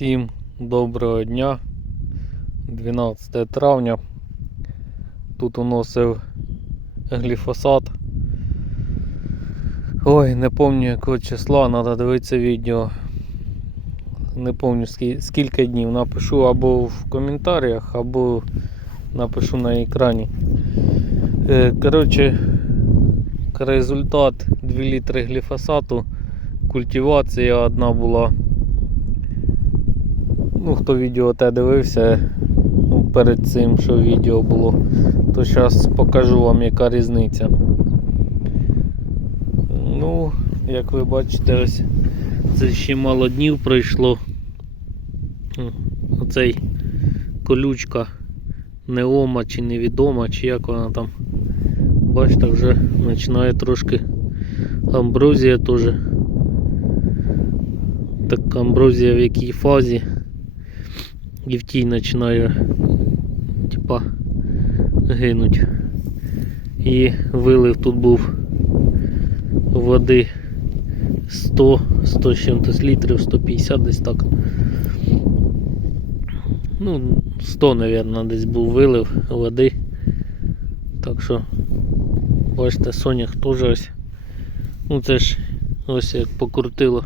Всім доброго дня. 12 травня. Тут уносив гліфосат. Ой, не пам'ятаю якого числа, треба дивитися відео. Не пам'ятаю скільки днів. Напишу або в коментарях, або напишу на екрані. Е, Коротше, результат 2 літри гліфосату. Культивація одна була. Ну, хто відео те дивився ну, перед цим, що відео було, то зараз покажу вам яка різниця. Ну, як ви бачите, ось це ще мало днів пройшло. Оцей колючка неома чи невідома, чи як вона там. Бачите, вже починає трошки амброзія теж. Так амброзія в якій фазі і в тій починає типа гинуть. І вилив тут був води 100, 100 з чим-то літрів, 150 десь так. Ну, 100, мабуть, десь був вилив води. Так що, бачите, сонях теж ось. Ну це ж ось як покрутило.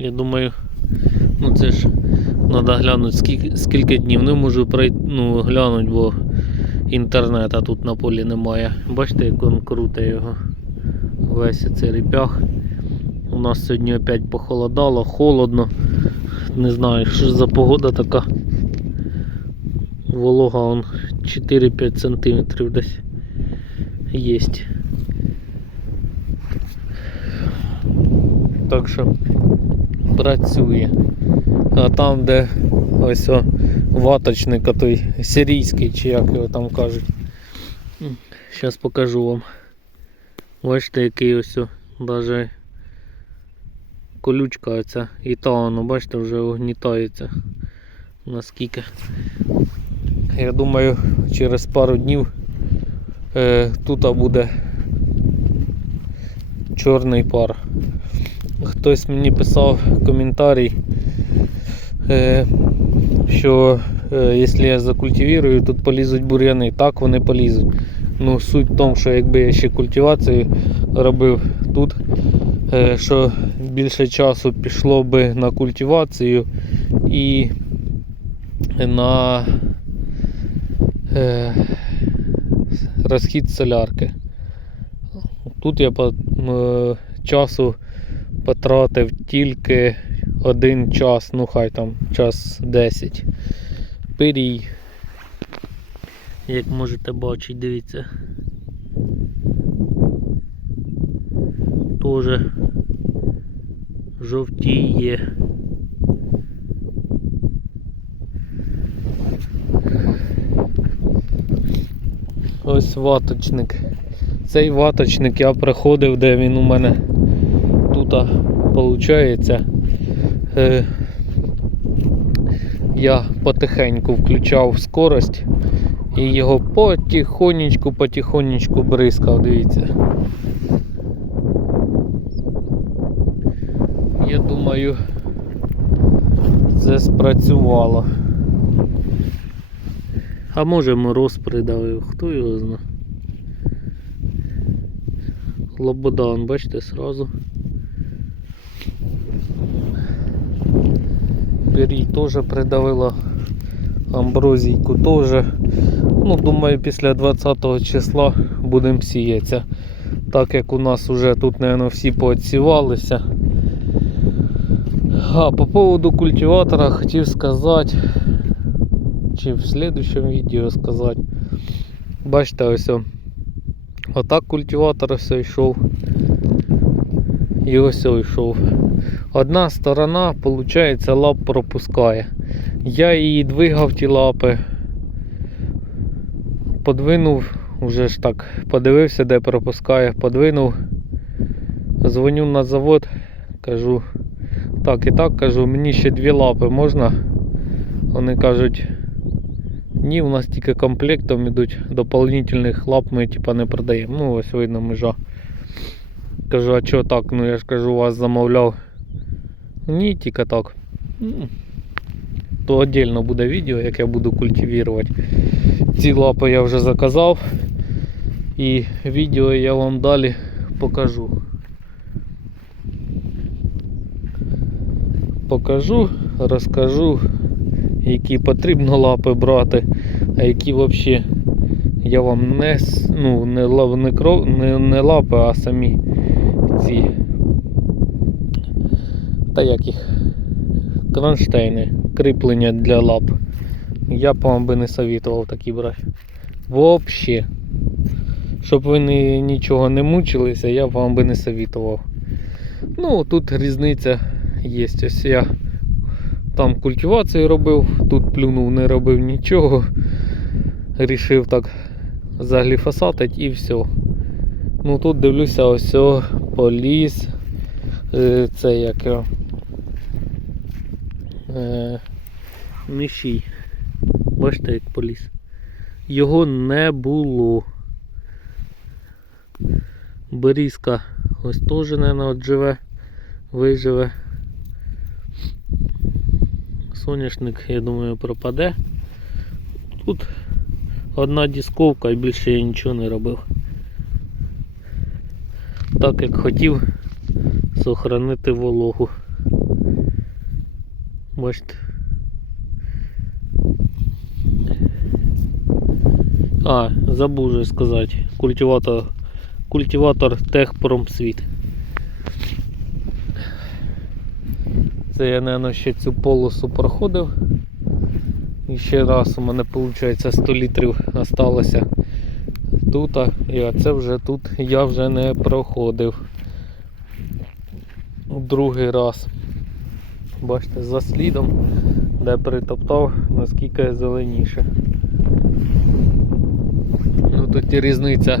Я думаю, ну це ж треба глянути скільки, скільки днів. Не можу пройти, ну, глянути, бо інтернету тут на полі немає. Бачите, як він круте його. Весь цей репях. У нас сьогодні опять похолодало, холодно. Не знаю, що за погода така. Волога он 4-5 сантиметрів десь єсть. Так що працює. А там, де ось о, ваточник, той сирійський, чи як його там кажуть. Зараз покажу вам. Бачите, який ось о, даже колючка оця і та воно, бачите, вже огнітається. Наскільки. Я думаю, через пару днів е, тут буде чорний пар. Хтось мені писав коментарій, е, що е, якщо я закультивірую, тут полізуть бур'яни. Так вони полізуть. Ну, суть в тому, що якби я ще культивацію робив тут, е, що більше часу пішло би на культивацію і на розхід солярки. Тут я по часу потратив тільки один час, ну хай там час 10. Пирій. Як можете бачити, дивіться. Тоже жовтіє. Ось ваточник. Цей ваточник я проходив, де він у мене тут виходить. Е, я потихеньку включав скорость і його потихонечку, потихонечку бризкав, дивіться. Я думаю, це спрацювало. А може мороз придавив, хто його знає. Лободан, бачите, сразу. Пірій теж придавило. Амброзійку теж. Ну, думаю, після 20 числа будемо сіятися. Так як у нас вже тут, мабуть, всі поотсівалися. А по поводу культиватора хотів сказати, чи в следующем відео сказати. Бачите, ось. Отак культиватор ось йшов. І ось йшов. Одна сторона, виходить, лап пропускає. Я її двигав ті лапи. Подвинув, вже ж так, подивився, де пропускає, подвинув. Дзвоню на завод, кажу, так і так кажу, мені ще дві лапи можна. Вони кажуть, ні, у нас тільки комплектом ідуть, дополнительних лап ми типа не продаємо. Ну ось видно межа. Кажу, а чого так? Ну я ж кажу, вас замовляв Ні, тільки так. То віддільно буде відео, як я буду культивувати. Ці лапи я вже заказав. І відео я вам далі покажу. Покажу, розкажу, які потрібно лапи брати, а які взагалі я вам не, ну, не, не, кров, не, не лапи, а самі ці. Та як? Кронштейни, кріплення для лап. Я б вам би не советував такі брати. Вообще. Щоб ви ні, нічого не мучилися, я б вам би не советував. Ну, тут різниця є. Ось я там культивацію робив, тут плюнув, не робив нічого. Рішив так загліфосатить і все. Ну тут дивлюся, ось о, поліз. Е, Це як його. Е, мішій. Бачите, як поліз. Його не було. Берізка ось теж, от живе, виживе. Соняшник, я думаю, пропаде. Тут одна дисковка і більше я нічого не робив. Так як хотів сохранити вологу. Бачите. А, забув же сказати. Культиватор, культиватор Техпромсвіт. Це я, мабуть, ще цю полосу проходив. І ще раз у мене виходить 100 літрів осталося тут, а це вже тут я вже не проходив. Другий раз. Бачите, за слідом, де притоптав, наскільки зеленіше. Ну тут і різниця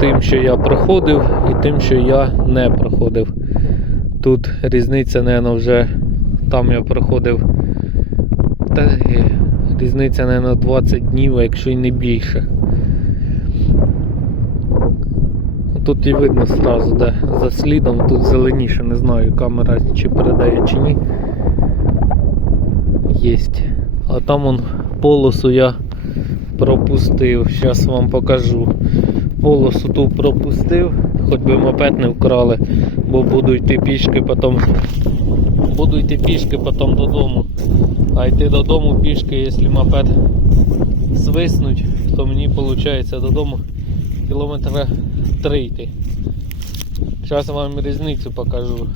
тим, що я проходив, і тим, що я не проходив. Тут різниця, мабуть, вже там я проходив. Та різниця, мабуть, 20 днів, а якщо й не більше. Тут і видно сразу, де за слідом, тут зеленіше, не знаю, камера чи передає чи ні. Єсть. А там он полосу я пропустив. Зараз вам покажу. Полосу ту пропустив, хоч би мопед не вкрали, бо буду йти пішки потім. Буду йти пішки потім додому. А йти додому пішки, якщо мопед свиснуть, то мені виходить додому кілометра 3 йти. Зараз вам різницю покажу.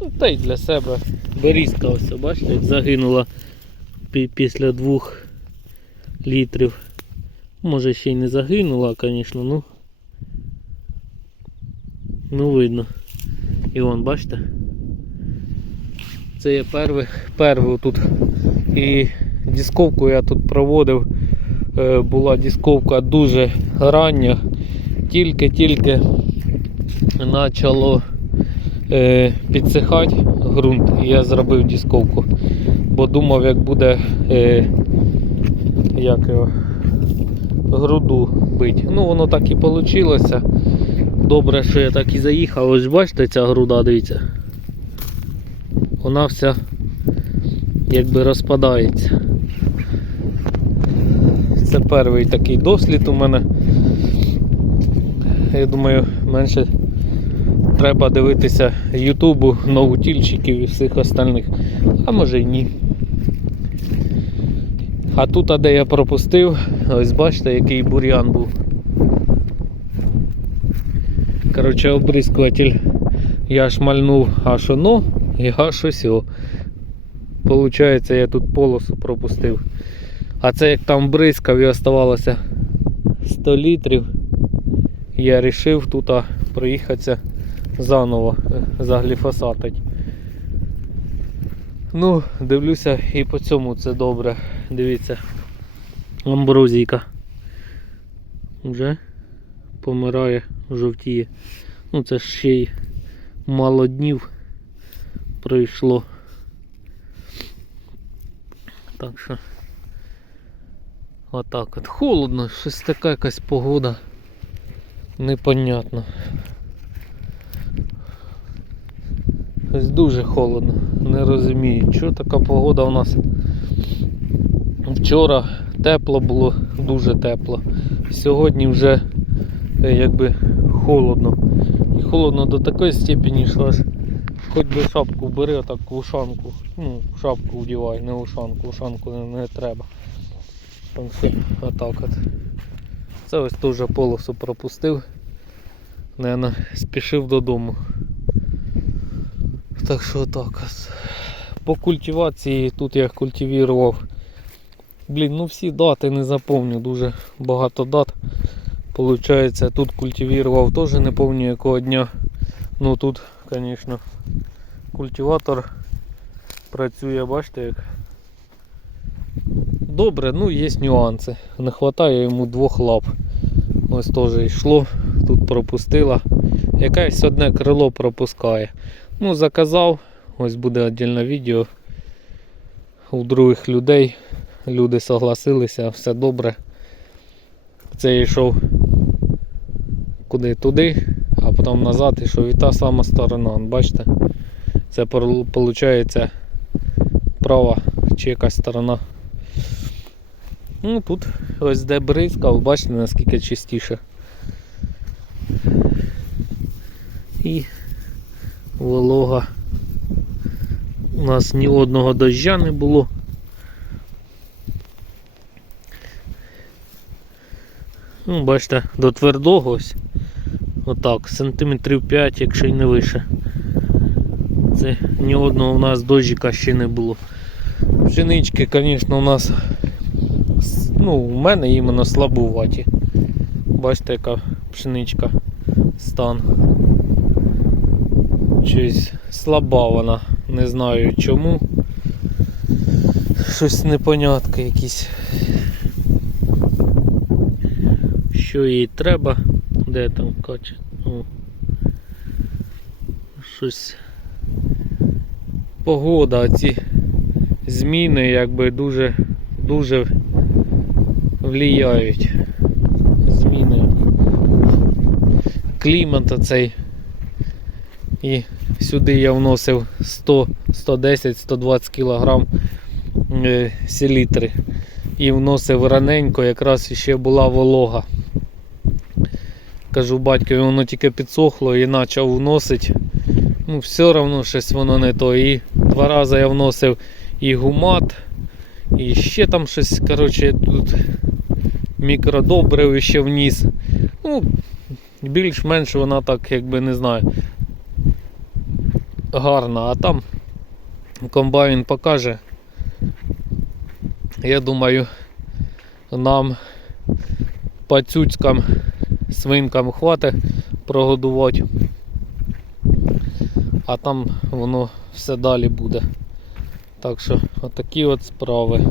Ну, та й для себе. Берізка ось, бачите, загинула після двох літрів. Може ще й не загинула, звісно, ну. Ну видно. І вон, бачите? Це є перший, перший тут. І дисковку я тут проводив. Е, Була дисковка дуже рання. Тільки-тільки почало е, підсихати ґрунт, і я зробив дисковку. Бо думав, як буде е, як його, груду бити. Ну воно так і вийшло. Добре, що я так і заїхав. Ось бачите, ця груда, дивіться. Вона вся якби розпадається. Це перший такий дослід у мене. Я думаю, менше треба дивитися Ютубу, новутільщиків і всіх остальних. А може й ні. А тут, а де я пропустив, ось бачите, який бур'ян був. Коротше, обрискуватель я шмальнув аж оно і аж ось. Получається, я тут полосу пропустив. А це як там бризкав і оставалося 100 літрів. Я вирішив тут проїхатися заново е, загліфосатить. Ну, дивлюся і по цьому це добре. Дивіться. Амброзійка. Вже помирає, жовтіє. Ну це ще й мало днів пройшло. Так що отак от холодно, щось така якась погода. Непонятно. Ось дуже холодно. Не розумію, що така погода у нас. Вчора тепло було, дуже тепло. Сьогодні вже е, якби холодно. І холодно до такої степені, що аж хоч би шапку бери, а так в ушанку. Ну, шапку вдівай, не ушанку, ушанку не, не треба. Отак от. Це ось теж полосу пропустив. Наверно, спішив додому. Так що так. По культивації тут я культивував. Блін, ну всі дати не заповню, дуже багато дат. Получається, тут культивував теж не пам'ятаю якого дня. Ну тут, звісно, культиватор працює, бачите як. Добре, ну є нюанси. Не вистачає йому двох лап. Ось теж йшло, тут пропустила. Якесь одне крило пропускає. Ну, заказав, ось буде віддільне відео у других людей. Люди согласилися, все добре. Це йшов куди туди, а потім назад ішов і та сама сторона. Бачите? Це виходить права чи якась сторона. Ну тут ось де бризкав, бачите наскільки чистіше. І волога. У нас ні одного дождя не було. Ну, бачите, до твердого ось. Отак, сантиметрів 5, якщо й не вище. Це ні одного у нас дощика ще не було. Пшенички, звісно, у нас ну, у мене іменно слабуваті. Бачите, яка пшеничка стан. Щось слаба вона, не знаю чому. Щось непонятке якісь. Що їй треба? Де там каче? О. Щось. Погода, ці зміни якби дуже дуже влияють. Зміни клімата цей. І сюди я вносив 100, 110, 120 кг селітри. І вносив раненько, якраз ще була волога. Кажу батькові, воно тільки підсохло і почав вносити. Ну, все одно щось воно не то. І два рази я вносив і гумат, і ще там щось, коротше, тут мікродобрив ще вніс. Ну, більш-менш вона так, якби не знаю, гарна. А там комбайн покаже. Я думаю, нам пацюцькам, свинкам хватить прогодувати. А там воно все далі буде. Так що отакі от справи.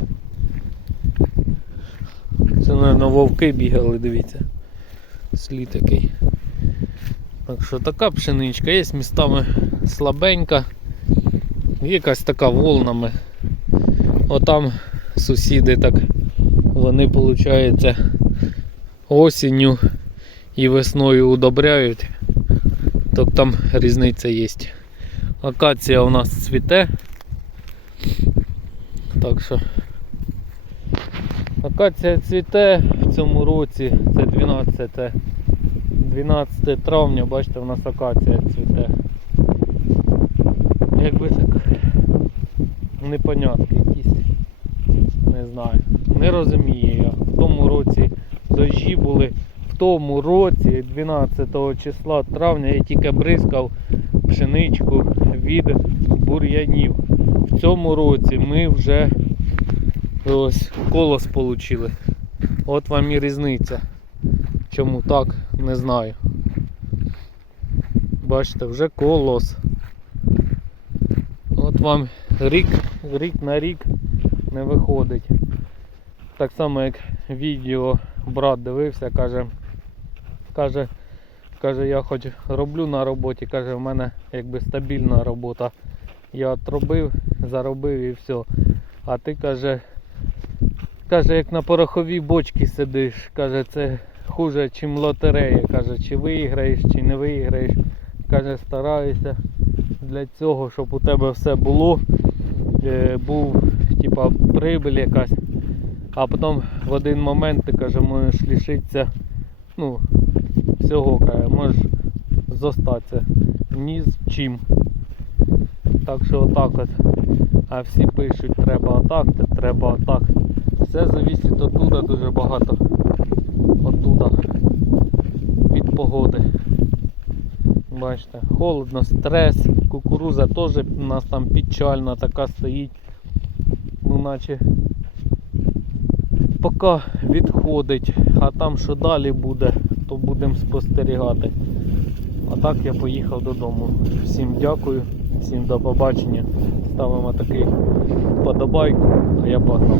Це, мабуть, вовки бігали, дивіться. Слід такий. Так що така пшеничка, є містами слабенька, якась така волнами. Отам сусіди так, вони виходить осінню і весною удобряють, так там різниця є. Акація у нас цвіте. Так що акація цвіте в цьому році, це 12, 12 травня, бачите, у нас акація цвіте. Якби так непонятки якісь. Не знаю. Не розумію я. В тому році дощі були. В тому році, 12 числа травня, я тільки бризкав пшеничку від бур'янів. В цьому році ми вже ось колос отримали. От вам і різниця. Чому так, не знаю. Бачите, вже колос. От вам рік, рік на рік не виходить. Так само як відео брат дивився, каже, каже, каже, я хоч роблю на роботі, каже, в мене якби стабільна робота. Я отробив, заробив і все. А ти каже, каже, як на пороховій бочці сидиш, каже, це хуже, чим лотерея. Каже, чи виграєш, чи не виграєш. Каже, стараюся для цього, щоб у тебе все було, е, був типа прибиль якась, а потім в один момент ти каже, можеш лишитися ну, всього каже, можеш зостатися ні з чим. Так що отак от. А всі пишуть, треба отак, треба отак. Все завісить оттуда дуже багато. Оттуда. Від погоди. Бачите, холодно, стрес, кукуруза теж у нас там печальна така стоїть. Ну наче поки відходить, а там що далі буде, то будемо спостерігати. А так я поїхав додому. Всім дякую, всім до побачення. Ставимо такий подобайку, а я погнав.